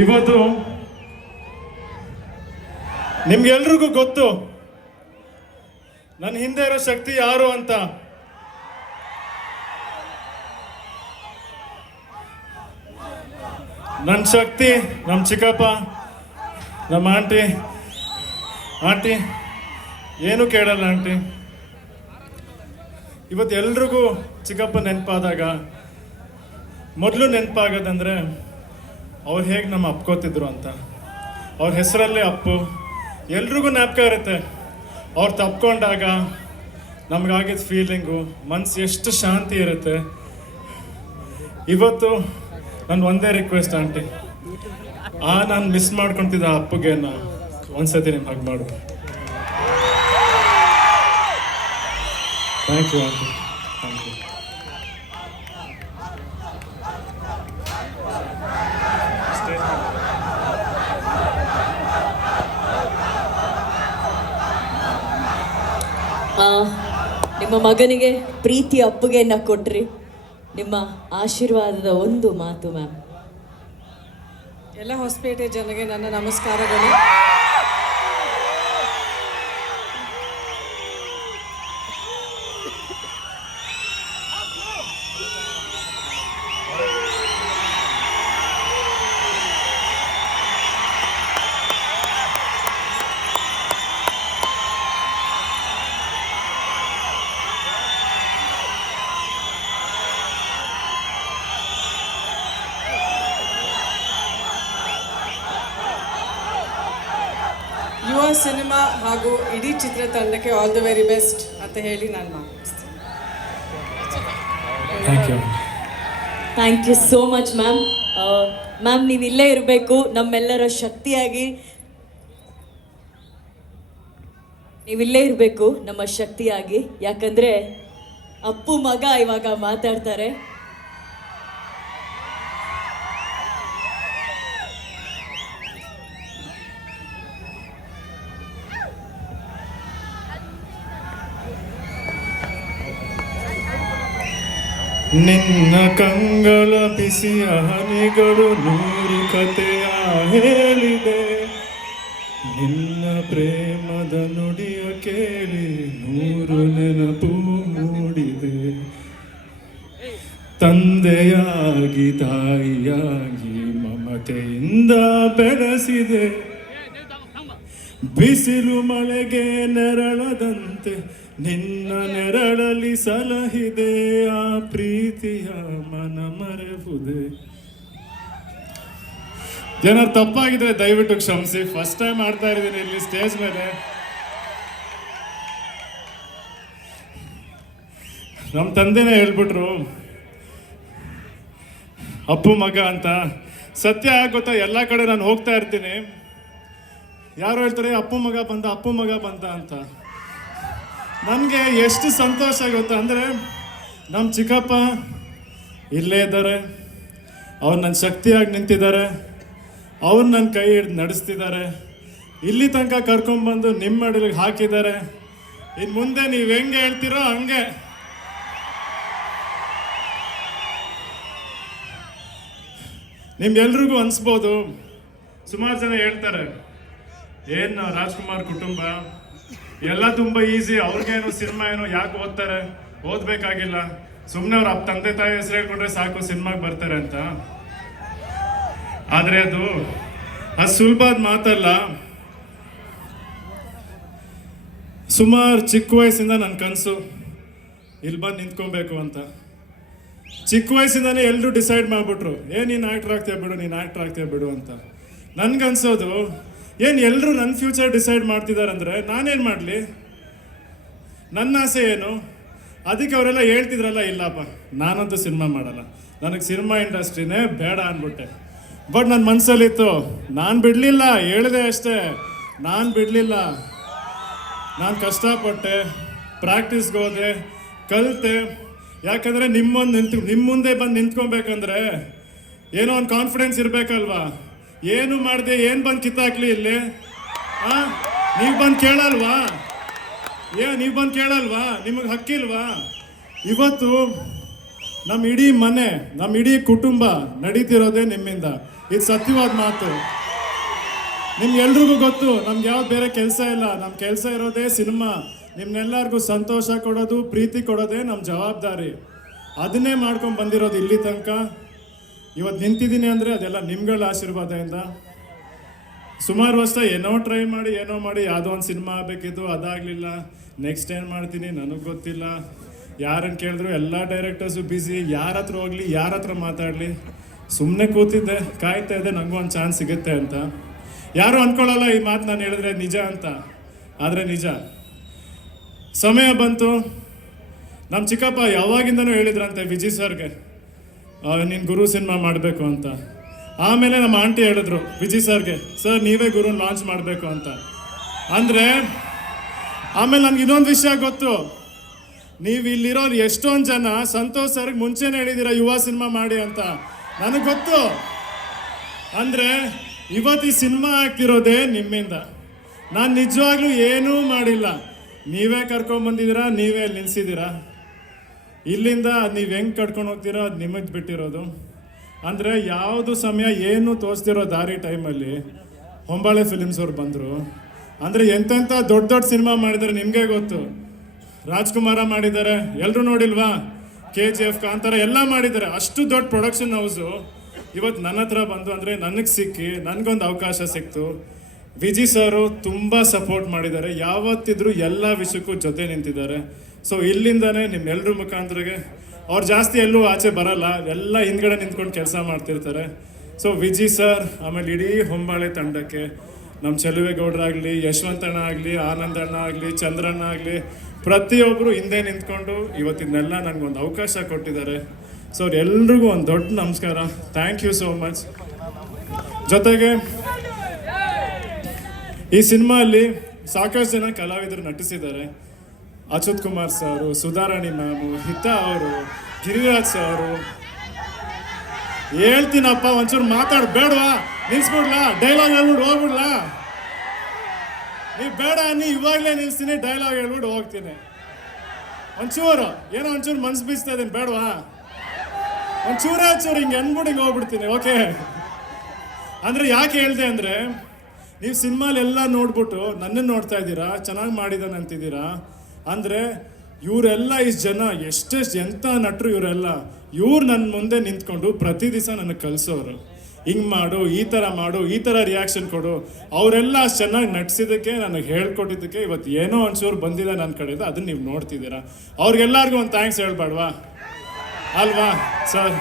ಇವತ್ತು ನಿಮ್ಗೆಲ್ರಿಗೂ ಗೊತ್ತು ನನ್ನ ಹಿಂದೆ ಇರೋ ಶಕ್ತಿ ಯಾರು ಅಂತ. ನನ್ನ ಶಕ್ತಿ ನಮ್ಮ ಚಿಕ್ಕಪ್ಪ ನಮ್ಮ ಆಂಟಿ. ಆಂಟಿ, ಏನು ಕೇಳಲ್ಲ ಆಂಟಿ. ಇವತ್ತು ಎಲ್ರಿಗೂ ಚಿಕ್ಕಪ್ಪ ನೆನಪಾದಾಗ, ಮೊದಲು ನೆನಪಾಗೋದಂದ್ರೆ ಅವ್ರು ಹೇಗೆ ನಮ್ಮ ಅಪ್ಕೋತಿದ್ರು ಅಂತ. ಅವ್ರ ಹೆಸರಲ್ಲೇ ಅಪ್ಪು. ಎಲ್ರಿಗೂ ನಾಪಕ ಇರುತ್ತೆ. ಅವ್ರು ತಪ್ಕೊಂಡಾಗ ನಮಗಾಗಿದ್ದ ಫೀಲಿಂಗು ಮನಸ್ಸು ಎಷ್ಟು ಶಾಂತಿ ಇರುತ್ತೆ. ಇವತ್ತು ನನ್ನ ಒಂದೇ ರಿಕ್ವೆಸ್ಟ್ ಆಂಟಿ. ಆ ನಾನು ಮಿಸ್ ಮಾಡ್ಕೊತಿದ್ದ ಅಪ್ಪಗೆ ನಾ ಒಂದ್ಸತಿ ನಿಮ್ಮ ಹಾಗೆ ಮಾಡು thank you aunty thank you ಆ, ನಿಮ್ಮ ಮಗನಿಗೆ ಪ್ರೀತಿ ಅಪ್ಪುಗೆಯನ್ನ ಕೊಟ್ರಿ. ನಿಮ್ಮ ಆಶೀರ್ವಾದದ ಒಂದು ಮಾತು ಮ್ಯಾಮ್ ಎಲ್ಲ ಹೊಸಪೇಟೆ ಜನಗೆ ನನ್ನ ನಮಸ್ಕಾರಗಳು. ಸಿನಿಮಾ ಹಾಗೂ ಇಡೀ ಚಿತ್ರತಂಡಕ್ಕೆ ಆಲ್ ದ ವೆರಿ ಬೆಸ್ಟ್ ಅಂತ ಹೇಳಿ ನಾನು ಮಾತಾಡ್ತೀನಿ. Thank you thank you so much ma'am ma'am ನೀವು ಇಲ್ಲೇ ಇರಬೇಕು. ನಮ್ಮೆಲ್ಲರ ಶಕ್ತಿಯಾಗಿ ನೀವಿಲ್ಲೇ ಇರಬೇಕು ನಮ್ಮ ಶಕ್ತಿಯಾಗಿ. ಯಾಕಂದ್ರೆ ಅಪ್ಪು ಮಗ ಇವಾಗ ಮಾತಾಡ್ತಾರೆ. ನಿನ್ನ ಕಂಗಳ ಬಿಸಿಯ ಹನಿಗಳು ನೂರು ಕಥೆಯ ಹೇಳಿದೆ. ನಿನ್ನ ಪ್ರೇಮದ ನುಡಿಯ ಕೇಳಿ ನೂರು ನೆನಪು ಮೂಡಿದೆ. ತಂದೆಯಾಗಿ ತಾಯಿಯಾಗಿ ಮಮತೆಯಿಂದ ಬೆಳೆಸಿದೆ. ಬಿಸಿಲು ಮಳೆಗೆ ನೆರಳದಂತೆ ನಿನ್ನ ನೆರಳಲ್ಲಿ ಸಲಹಿದೆ ಆ ಪ್ರೀತಿಯ ಮನ ಮರೆಹುದೆ. ಏನಾದ್ರು ತಪ್ಪಾಗಿದ್ರೆ ದಯವಿಟ್ಟು ಕ್ಷಮಿಸಿ. ಫಸ್ಟ್ ಟೈಮ್ ಮಾಡ್ತಾ ಇದ್ದೀನಿ ಇಲ್ಲಿ ಸ್ಟೇಜ್ ಮೇಲೆ. ನಮ್ಮ ತಂದೆನೇ ಹೇಳ್ಬಿಟ್ರು, ಅಪ್ಪು ಮಗ ಅಂತ. ಸತ್ಯ ಗೊತ್ತಾ? ಎಲ್ಲ ಕಡೆ ನಾನು ಹೋಗ್ತಾ ಇರ್ತೀನಿ. ಯಾರು ಹೇಳ್ತಾರೆ, ಅಪ್ಪು ಮಗ ಬಂದ, ಅಪ್ಪು ಮಗ ಬಂದ ಅಂತ. ನನಗೆ ಎಷ್ಟು ಸಂತೋಷ ಆಗುತ್ತೆ ಅಂದರೆ ನಮ್ಮ ಚಿಕ್ಕಪ್ಪ ಇಲ್ಲೇ ಇದ್ದಾರೆ. ಅವ್ರು ನನ್ನ ಶಕ್ತಿಯಾಗಿ ನಿಂತಿದ್ದಾರೆ. ಅವ್ರು ನನ್ನ ಕೈ ಹಿಡ್ದು ನಡೆಸ್ತಿದ್ದಾರೆ. ಇಲ್ಲಿ ತನಕ ಕರ್ಕೊಂಡ್ಬಂದು ನಿಮ್ಮ ಮಡಿಲಿಗೆ ಹಾಕಿದ್ದಾರೆ. ಇನ್ನು ಮುಂದೆ ನೀವು ಹೆಂಗೆ ಹೇಳ್ತೀರೋ ಹಂಗೆ. ನಿಮ್ಗೆಲ್ರಿಗೂ ಅನಿಸ್ಬೋದು. ಸುಮಾರು ಜನ ಹೇಳ್ತಾರೆ. ಏನು ರಾಜ್ಕುಮಾರ್ ಕುಟುಂಬ? ಎಲ್ಲ ತುಂಬ ಈಸಿ ಅವ್ರಿಗೇನು ಸಿನಿಮಾ ಏನೋ, ಯಾಕೆ ಓದ್ತಾರೆ? ಓದ್ಬೇಕಾಗಿಲ್ಲ. ಸುಮ್ಮನೆ ಅವ್ರ ತಂದೆ, ತಾಯಿ ಹೆಸರು ಹೇಳ್ಕೊಂಡ್ರೆ ಸಾಕು ಸಿನಿಮಾಗೆ ಬರ್ತಾರೆ ಅಂತ. ಆದರೆ ಅದು ಅದು ಸುಲಭದ ಮಾತಲ್ಲ. ಸುಮಾರು ಚಿಕ್ಕ ವಯಸ್ಸಿಂದ ನನ್ನ ಕನಸು ಇಲ್ಲಿ ಬಂದು ನಿಂತ್ಕೊಬೇಕು ಅಂತ. ಚಿಕ್ಕ ವಯಸ್ಸಿಂದಲೇ ಎಲ್ಲರೂ ಡಿಸೈಡ್ ಮಾಡಿಬಿಟ್ರು, ಏ, ನೀನು ಆ್ಯಕ್ಟ್ರ್ ಆಗ್ತೀಯ ಬಿಡು, ನೀನು ಆ್ಯಕ್ಟ್ರ್ ಆಗ್ತೀಯ ಬಿಡು ಅಂತ. ನನ್ಗನ್ಸೋದು ಏನು ಎಲ್ಲರೂ ನನ್ನ ಫ್ಯೂಚರ್ ಡಿಸೈಡ್ ಮಾಡ್ತಿದ್ದಾರೆ ಅಂದರೆ ನಾನೇನು ಮಾಡಲಿ? ನನ್ನ ಆಸೆ ಏನು? ಅದಕ್ಕೆ ಅವರೆಲ್ಲ ಹೇಳ್ತಿದ್ರಲ್ಲ, ಇಲ್ಲಪ್ಪ, ನಾನಂತೂ ಸಿನಿಮಾ ಮಾಡಲ್ಲ. ನನಗೆ ಸಿನಿಮಾ ಇಂಡಸ್ಟ್ರಿನೇ ಬೇಡ ಅಂದ್ಬಿಟ್ಟೆ ಬಟ್ ನನ್ನ ಮನಸ್ಸಲ್ಲಿತ್ತು ನಾನು ಬಿಡಲಿಲ್ಲ, ಹೇಳಿದೆ ಅಷ್ಟೇ. ನಾನು ಬಿಡಲಿಲ್ಲ. ನಾನು ಕಷ್ಟಪಟ್ಟೆ ಪ್ರಾಕ್ಟೀಸ್ಗೆ ಹೋದೆ, ಕಲಿತೆ. ಯಾಕಂದರೆ ನಿಮ್ಮೊಂದು ನಿಂತು ನಿಮ್ಮ ಮುಂದೆ ಬಂದು ನಿಂತ್ಕೊಬೇಕಂದ್ರೆ ಏನೋ ಒಂದು ಕಾನ್ಫಿಡೆನ್ಸ್ ಇರಬೇಕಲ್ವಾ? ಏನು ಮಾಡಿದೆ, ಏನು ಬಂದು ಕಿತ್ತಾಕ್ಲಿ ಇಲ್ಲಿ? ಆ, ನೀವು ಬಂದು ಕೇಳಲ್ವಾ? ಏ, ನೀವು ಬಂದು ಕೇಳಲ್ವಾ? ನಿಮಗೆ ಹಕ್ಕಿಲ್ವಾ ಇವತ್ತು ನಮ್ಮ ಇಡೀ ಮನೆ ನಮ್ಮ ಇಡೀ ಕುಟುಂಬ ನಡೀತಿರೋದೇ ನಿಮ್ಮಿಂದ. ಇದು ಸತ್ಯವಾದ ಮಾತು. ನಿಮ್ಗೆಲ್ರಿಗೂ ಗೊತ್ತು, ನಮ್ಗೆ ಯಾವ್ದು ಬೇರೆ ಕೆಲಸ ಇಲ್ಲ. ನಮ್ಮ ಕೆಲಸ ಇರೋದೇ ಸಿನಿಮಾ. ನಿಮ್ನೆಲ್ಲರಿಗೂ ಸಂತೋಷ ಕೊಡೋದು, ಪ್ರೀತಿ ಕೊಡೋದೇ ನಮ್ಮ ಜವಾಬ್ದಾರಿ. ಅದನ್ನೇ ಮಾಡ್ಕೊಂಡು ಬಂದಿರೋದು ಇಲ್ಲಿ ತನಕ. ಇವತ್ತು ನಿಂತಿದ್ದೀನಿ ಅಂದರೆ ಅದೆಲ್ಲ ನಿಮ್ಗಳ ಆಶೀರ್ವಾದದಿಂದ. ಸುಮಾರು ವರ್ಷ ಏನೋ ಟ್ರೈ ಮಾಡಿ, ಏನೋ ಮಾಡಿ, ಯಾವುದೋ ಒಂದು ಸಿನಿಮಾ ಆಗಬೇಕಿತ್ತು ಅದಾಗಲಿಲ್ಲ. ನೆಕ್ಸ್ಟ್ ಏನು ಮಾಡ್ತೀನಿ ನನಗೆ ಗೊತ್ತಿಲ್ಲ. ಯಾರನ್ನು ಕೇಳಿದ್ರು ಎಲ್ಲ ಡೈರೆಕ್ಟರ್ಸು ಬ್ಯುಸಿ ಯಾರ ಹತ್ರ ಹೋಗಲಿ ಯಾರ ಹತ್ರ ಮಾತಾಡಲಿ. ಸುಮ್ಮನೆ ಕೂತಿದ್ದೆ, ಕಾಯ್ತಾ ಇದ್ದೆ ನನಗೂ ಒಂದು ಚಾನ್ಸ್ ಸಿಗುತ್ತೆ ಅಂತ. ಯಾರೂ ಅಂದ್ಕೊಳ್ಳಲ್ಲ ಈ ಮಾತು ನಾನು ಹೇಳಿದ್ರೆ ನಿಜ ಅಂತ. ಆದರೆ ನಿಜ. ಸಮಯ ಬಂತು. ನಮ್ಮ ಚಿಕ್ಕಪ್ಪ ಯಾವಾಗಿಂದನೂ ಹೇಳಿದ್ರಂತೆ ವಿಜಿ ಸರ್ಗೆ. ನೀನು ಗುರು ಸಿನಿಮಾ ಮಾಡಬೇಕು ಅಂತ. ಆಮೇಲೆ ನಮ್ಮ ಆಂಟಿ ಹೇಳಿದ್ರು, ವಿಜಿ ಸರ್ಗೆ, ಸರ್, ನೀವೇ ಗುರು ಲಾಂಚ್ ಮಾಡಬೇಕು ಅಂತ. ಅಂದರೆ, ಆಮೇಲೆ ನನ್ಗೆ ಇನ್ನೊಂದು ವಿಷಯ ಗೊತ್ತು. ನೀವು ಇಲ್ಲಿರೋರು ಎಷ್ಟೊಂದು ಜನ ಸಂತೋಷ್ ಸರ್ಗೆ ಮುಂಚೆನೇ ಹೇಳಿದ್ದೀರ ಯುವ ಸಿನಿಮಾ ಮಾಡಿ ಅಂತ. ನನಗೆ ಗೊತ್ತು. ಅಂದರೆ ಇವತ್ತು ಈ ಸಿನಿಮಾ ಆಗ್ತಿರೋದೇ ನಿಮ್ಮಿಂದ. ನಾನು ನಿಜವಾಗ್ಲೂ ಏನೂ ಮಾಡಿಲ್ಲ. ನೀವೇ ಕರ್ಕೊಂಬಂದಿದ್ದೀರಾ ನೀವೇ ಅಲ್ಲಿ ನಿಲ್ಸಿದ್ದೀರಾ ಇಲ್ಲಿಂದ ನೀವು ಹೆಂಗೆ ಕಟ್ಕೊಂಡು ಹೋಗ್ತೀರಾ ಅದು ನಿಮಗೆ ಬಿಟ್ಟಿರೋದು. ಅಂದರೆ ಯಾವುದು ಸಮಯ ಏನು ತೋರಿಸ್ತಿರೋ ದಾರಿ ಟೈಮಲ್ಲಿ ಹೊಂಬಾಳೆ ಫಿಲಿಮ್ಸ್ ಅವ್ರು ಬಂದರು. ಅಂದರೆ ಎಂತೆಂಥ ದೊಡ್ಡ ದೊಡ್ಡ ಸಿನಿಮಾ ಮಾಡಿದ್ದಾರೆ ನಿಮಗೆ ಗೊತ್ತು. ರಾಜ್ಕುಮಾರ ಮಾಡಿದ್ದಾರೆ ಎಲ್ಲರೂ ನೋಡಿಲ್ವಾ? ಕೆ ಜಿ ಎಫ್ ಕಾಂತಾರ ಎಲ್ಲ ಮಾಡಿದ್ದಾರೆ ಅಷ್ಟು ದೊಡ್ಡ ಪ್ರೊಡಕ್ಷನ್ ಹೌಸು ಇವತ್ತು ನನ್ನ ಹತ್ರ ಬಂದು ಅಂದರೆ ನನಗೆ ಸಿಕ್ಕಿ, ನನಗೊಂದು ಅವಕಾಶ ಸಿಕ್ತು. ವಿಜಿ ಸರು ತುಂಬ ಸಪೋರ್ಟ್ ಮಾಡಿದ್ದಾರೆ. ಯಾವತ್ತಿದ್ರೂ ಎಲ್ಲ ವಿಷಯಕ್ಕೂ ಜೊತೆ ನಿಂತಿದ್ದಾರೆ. ಸೊ ಇಲ್ಲಿಂದನೇ ನಿಮ್ಮೆಲ್ಲರ ಮುಖಾಂತರಗೆ ಅವ್ರು ಜಾಸ್ತಿ ಎಲ್ಲೂ ಆಚೆ ಬರಲ್ಲ. ಎಲ್ಲ ಹಿಂದ್ಗಡೆ ನಿಂತ್ಕೊಂಡು ಕೆಲಸ ಮಾಡ್ತಿರ್ತಾರೆ. ಸೊ ವಿಜಿ ಸರ್, ಆಮೇಲೆ ಇಡೀ ಹೊಂಬಾಳೆ ತಂಡಕ್ಕೆ ನಮ್ಮ ಚೆಲುವೇಗೌಡರಾಗಲಿ ಯಶವಂತಣ್ಣ ಆಗಲಿ, ಆನಂದಣ್ಣ ಆಗಲಿ, ಚಂದ್ರಣ್ಣ ಆಗಲಿ ಪ್ರತಿಯೊಬ್ಬರು ಹಿಂದೆ ನಿಂತ್ಕೊಂಡು ಇವತ್ತಿನೆಲ್ಲ ನನಗೊಂದು ಅವಕಾಶ ಕೊಟ್ಟಿದ್ದಾರೆ. ಸೊ ಎಲ್ರಿಗೂ ಒಂದು ದೊಡ್ಡ ನಮಸ್ಕಾರ. ಥ್ಯಾಂಕ್ ಯು ಸೋ ಮಚ್ ಜೊತೆಗೆ ಈ ಸಿನಿಮಾಲ್ಲಿ ಸಾಕಷ್ಟು ಜನ ಕಲಾವಿದರು ನಟಿಸಿದ್ದಾರೆ. ಅಚ್ಯುತ್ ಕುಮಾರ್ ಸರು, ಸುಧಾರಾಣಿ ಮ್ಯಾಮು, ಹಿತಾ ಅವರು, ಗಿರಿರಾಜ್ ಸರು. ಹೇಳ್ತೀನಪ್ಪ, ಒಂಚೂರು ಮಾತಾಡ್ಬೇಡ್ವಾ? ನಿಲ್ಸ್ಬಿಡ್ಲಾ? ಡೈಲಾಗ್ ಹೇಳ್ಬಿಟ್ಟು ಹೋಗ್ಬಿಡ್ಲಾ? ನೀ ಬೇಡ, ನೀ ಇವಾಗಲೇ ನಿಲ್ಸ್ತೀನಿ ಡೈಲಾಗ್ ಹೇಳ್ಬಿಟ್ಟು ಹೋಗ್ತೀನಿ. ಒಂಚೂರು, ಏನೋ ಒಂಚೂರು ಮನ್ಸು ಬೀಸ್ತಾ ಇದ್ದೀನಿ ಬೇಡವಾ? ಒಂಚೂರೇ ಒಂಚೂರು ಹಿಂಗೆ ಅನ್ಬಿಟ್ಟು ಹಿಂಗೆ ಹೋಗ್ಬಿಡ್ತೀನಿ, ಓಕೆ? ಅಂದ್ರೆ ಯಾಕೆ ಹೇಳಿದೆ ಅಂದ್ರೆ, ನೀವು ಸಿನಿಮಾಲೆಲ್ಲ ನೋಡ್ಬಿಟ್ಟು ನನ್ನನ್ನು ನೋಡ್ತಾ ಇದ್ದೀರಾ, ಚೆನ್ನಾಗಿ ಮಾಡಿದಾನೆ ಅಂತಿದ್ದೀರಾ ಅಂದ್ರೆ ಇವರೆಲ್ಲ ಇಷ್ಟು ಜನ ಎಷ್ಟೆಷ್ಟು ಎಂಥ ನಟರು ಇವರೆಲ್ಲ, ಇವ್ರು ನನ್ನ ಮುಂದೆ ನಿಂತ್ಕೊಂಡು ಪ್ರತಿ ದಿವಸ ನನಗೆ ಕಲಿಸೋರು. ಹಿಂಗೆ ಮಾಡು, ಈ ಥರ ಮಾಡು, ಈ ಥರ ರಿಯಾಕ್ಷನ್ ಕೊಡು. ಅವರೆಲ್ಲ ಅಷ್ಟು ಚೆನ್ನಾಗಿ ನಟಿಸಿದಕ್ಕೆ ನನಗೆ ಹೇಳ್ಕೊಟ್ಟಿದ್ದಕ್ಕೆ ಇವತ್ತು ಏನೋ ಒಂಚೂರು ಬಂದಿದೆ ನನ್ನ ಕಡೆಯಿಂದ, ಅದನ್ನ ನೀವು ನೋಡ್ತಿದ್ದೀರಾ. ಅವ್ರಿಗೆಲ್ಲರಿಗೂ ಒಂದು ಥ್ಯಾಂಕ್ಸ್ ಹೇಳ್ಬೇಡ್ವಾ ಅಲ್ವಾ? ಸರ್.